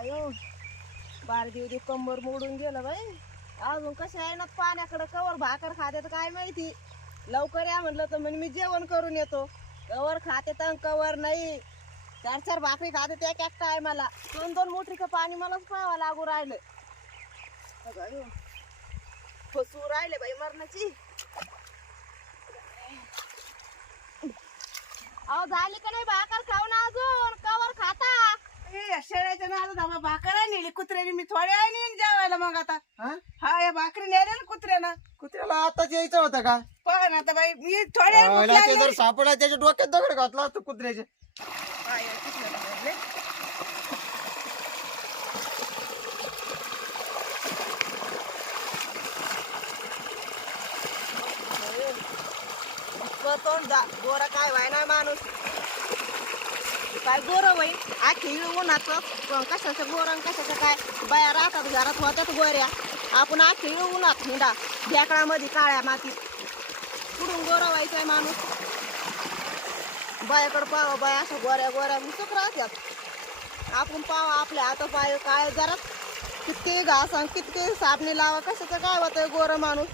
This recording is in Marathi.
अयो बार देऊ कंबर मोडून गेलं बाई. अजून कशा आहे ना पाण्याकडे कवर भाकर खाते तर काय माहिती. लवकर या म्हणलं तर म्हणजे मी जेवण करून येतो. कवर खाते तर कवर नाही. 4-4 भाकरी खाते त्या एकटा आहे मला. 2-2 मोटरीचं पाणी मलाच पाहावं लागू राहिलं. अगं फसू राहिले बाई मरणाची. अहो झाली का नाही भाकर खाऊ ना अजून कवर खाता. शेळ्याच्या नादात भाकर नेली कुत्र्याने. मी थोड्या वेळाने जेवायला मग आता. हा या भाकरी नेल्या ना कुत्र्यानं. कुत्र्याला आताच यायचं होतं का? बघा ना आता बाई मी थोड्या ते जर सापडला त्याच्या डोक्यात दगड घातला असतो कुत्र्याचे. गोरा काय व्हाय ना माणूस काय गोर होईल आखी उन्हाचं कशाचं गोर कशाचं काय. बाया राहतात घरात होत्यात गोऱ्या. आपण आखी उन्हात हिंडा ढेकळामध्ये काळ्या मातीत कुठून गोरा व्हायचंय माणूस. बायाकडे पावा बाया अशा गोऱ्या गोऱ्या चुक राहत्यात. आपण पावा आपल्या हात पाय काय जरा कितके घास कितके साबणी लावा कशाचं काय होतंय गोर माणूस.